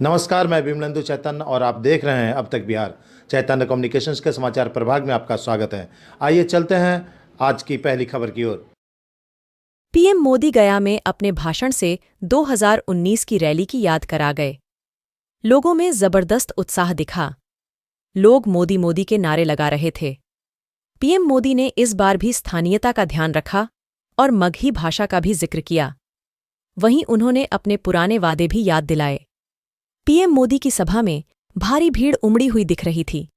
नमस्कार, मैं विमलेंदु चैतन्य और आप देख रहे हैं अब तक बिहार। चैतन्य कम्युनिकेशंस के समाचार प्रभाग में आपका स्वागत है। आइए चलते हैं आज की पहली खबर की ओर। पीएम मोदी गया में अपने भाषण से 2019 की रैली की याद करा गए। लोगों में जबरदस्त उत्साह दिखा। लोग मोदी मोदी के नारे लगा रहे थे। पीएम मोदी ने इस बार भी स्थानीयता का ध्यान रखा और मगही भाषा का भी जिक्र किया। वहीं उन्होंने अपने पुराने वादे भी याद दिलाए। पीएम मोदी की सभा में भारी भीड़ उमड़ी हुई दिख रही थी।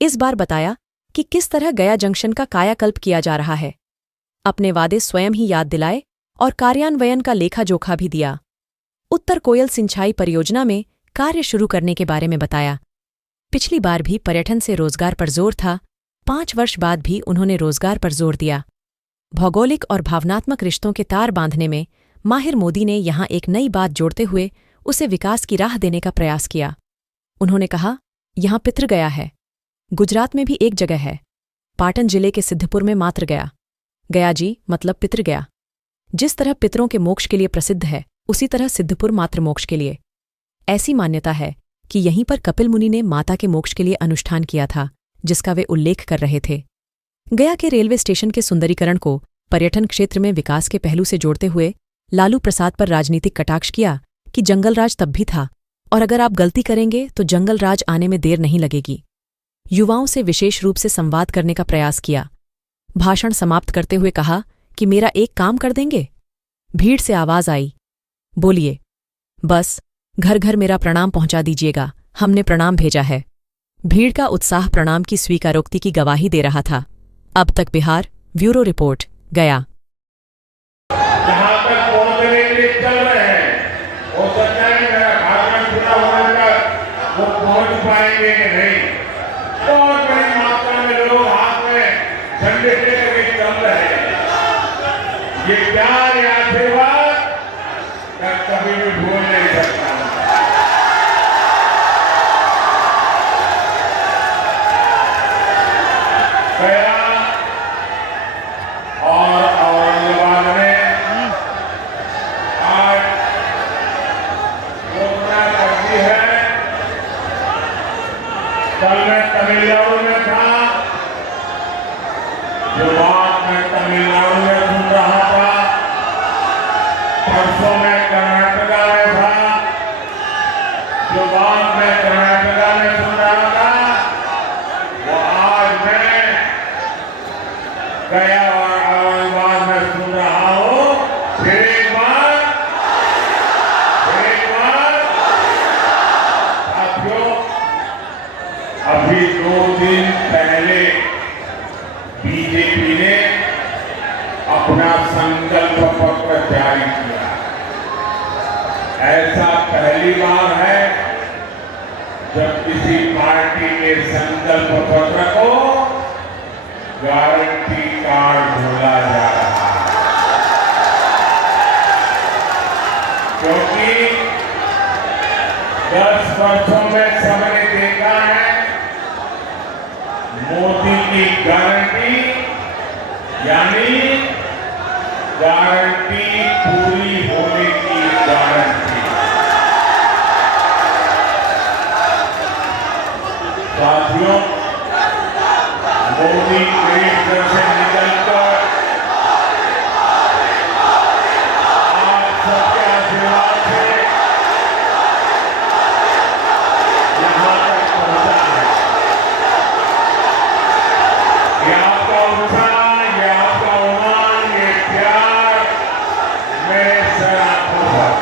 इस बार बताया कि किस तरह गया जंक्शन का कायाकल्प किया जा रहा है। अपने वादे स्वयं ही याद दिलाए और कार्यान्वयन का लेखा जोखा भी दिया। उत्तर कोयल सिंचाई परियोजना में कार्य शुरू करने के बारे में बताया। पिछली बार भी पर्यटन से रोजगार पर जोर था, 5 वर्ष बाद भी उन्होंने रोजगार पर जोर दिया। भौगोलिक और भावनात्मक रिश्तों के तार बांधने में माहिर मोदी ने यहां एक नई बात जोड़ते हुए उसे विकास की राह देने का प्रयास किया। उन्होंने कहा, यहां पितृ गया है। गुजरात में भी एक जगह है, पाटन जिले के सिद्धपुर में मातृ गया। गया जी मतलब पितृ गया। जिस तरह पितरों के मोक्ष के लिए प्रसिद्ध है, उसी तरह सिद्धपुर मातृ मोक्ष के लिए। ऐसी मान्यता है कि यहीं पर कपिल मुनि ने माता के मोक्ष के लिए अनुष्ठान किया था, जिसका वे उल्लेख कर रहे थे। गया के रेलवे स्टेशन के सुंदरीकरण को पर्यटन क्षेत्र में विकास के पहलू से जोड़ते हुए लालू प्रसाद पर राजनीतिक कटाक्ष किया कि जंगलराज तब भी था और अगर आप गलती करेंगे तो जंगलराज आने में देर नहीं लगेगी। युवाओं से विशेष रूप से संवाद करने का प्रयास किया। भाषण समाप्त करते हुए कहा कि मेरा एक काम कर देंगे। भीड़ से आवाज आई, बोलिए, बस घर घर मेरा प्रणाम पहुंचा दीजिएगा, हमने प्रणाम भेजा है। भीड़ का उत्साह प्रणाम की स्वीकारोक्ति की गवाही दे रहा था। अब तक बिहार, ब्यूरो रिपोर्ट, गया। जहां तक पहुंचने के लिए चल रहे हैं, हो सकता है मेरा भाषण पूरा होने तक वो पहुंच पाएंगे कि नहीं। बहुत बड़ी मात्रा में लोग हाथ में झंडे लेकर चल रहे हैं। ये प्यार या आशीर्वाद मैं कभी भी भूल नहीं सकता। गया और औरंगाबाद में आज घोषणा करती है। कल मैं तमिलनाडु में था, जो बात मैं तमिलनाडु में सुन रहा था, परसों मैं कर्नाटका में था, जो बात मैं कर्नाटका में सुन रहा था, वो आज मैं गया और औरंगाबाद में सुन रहा हूं। फिर एक बार साथियों, अभी 2 दिन पहले बीजेपी ने अपना संकल्प पत्र जारी किया। ऐसा पहली बार है जब किसी पार्टी के संकल्प पत्र को गारंटी कार्ड बोला जा रहा है, क्योंकि 10 वर्षों में सबने देखा है मोदी की गारंटी यानी गारंटी पूरी होने की गारंटी। साथियों, मोदी ग्रेड से निकलकर आप सबके आशीर्वाद से यहाँ तक पहुंचा है। ये आपका उत्साह, ये आपका उमंग, ये प्यार मेरे सर आंखों पर।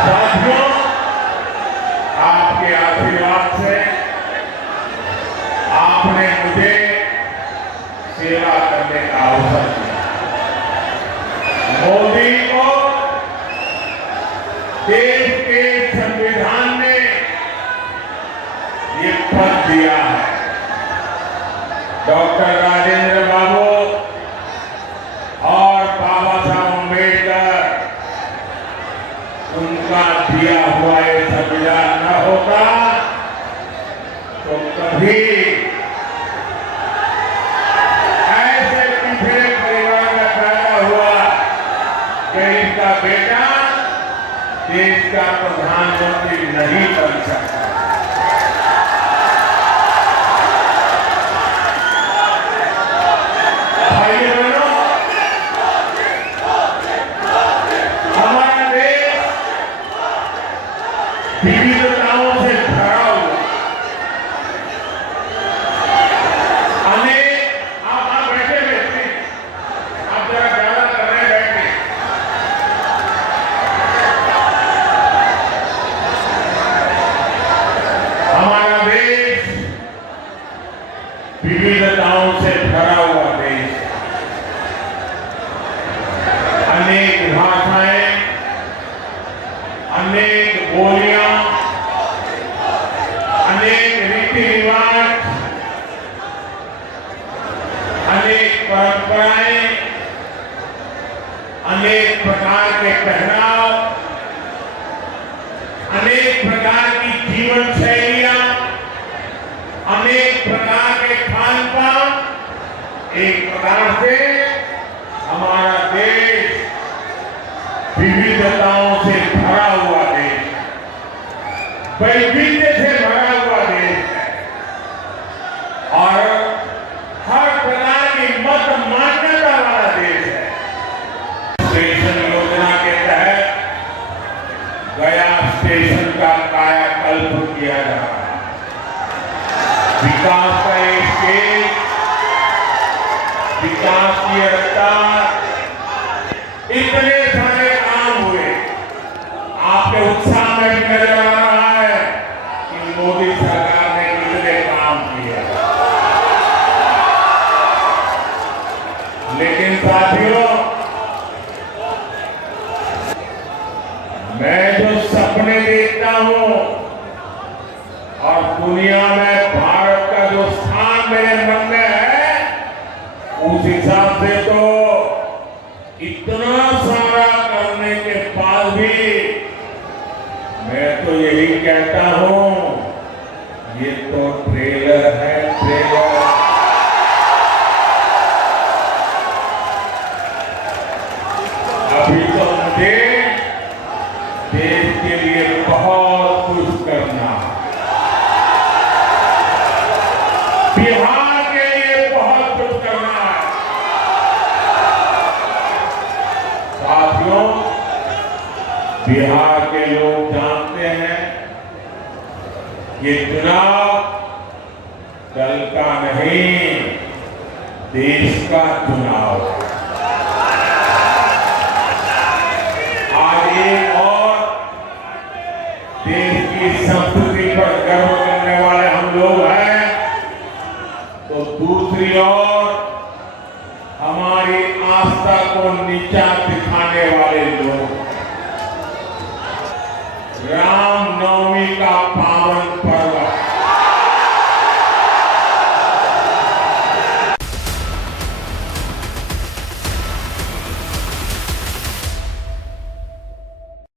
साथियों, आपके आशीर्वाद से आपने मुझे सेवा करने का अवसर दिया। मोदी को देश के संविधान ने ये पद दिया है। डॉक्टर राजेंद्र बाबू और बाबा साहब अम्बेडकर, उनका दिया हुआ ये संविधान न होता तो कभी ऐसे पिछड़े परिवार में पैदा हुआ कि इनका बेटा देश का प्रधानमंत्री नहीं बन सकता। भाइयों बहनों, हमारा देश विविधताओं से भरा हुआ, अनेक आप बैठे बैठे आप जरा ज्यादा कर रहे बैठे। हमारा देश विविधताओं से भरा हुआ देश, अनेक भाषाएं, अनेक बोलियां, अनेक रीति रिवाज, अनेक परंपराएं, अनेक प्रकार के पहनाव, अनेक प्रकार की जीवन शैलियां, अनेक प्रकार के खान पान, एक प्रकार से हमारा देश विविधताओं से भरा हुआ देश, वैविध्य से भरा हुआ देश है और हर प्रकार की मत मान्यता वाला देश है। स्टेशन योजना के तहत गया स्टेशन का कायाकल्प किया जा रहा है। विकास का एक स्टेज, विकास की रफ्तार, इतने सारे काम हुए। आपके उत्साह में भी नजर आ रहा है कि मोदी सरकार ने कितने काम किए। लेकिन साथियों, मैं जो सपने देखता हूं और दुनिया में भारत का जो स्थान मेरे मन में है, उस हिसाब से तो इतना सारा करने के बाद भी मैं तो यही कहता हूं, ये तो ट्रेलर है, ट्रेलर। अभी तो मुझे देश के लिए बहुत कुछ करना है, बिहार के लिए बहुत कुछ करना है। साथियों, बिहार के लोग जानते हैं ये चुनाव दल का नहीं, देश का चुनाव है। आज एक और देश की संस्कृति पर गर्व करने वाले हम लोग हैं, तो दूसरी ओर हमारी आस्था को नीचा दिखाने वाले लोग। रामनवमी का पावन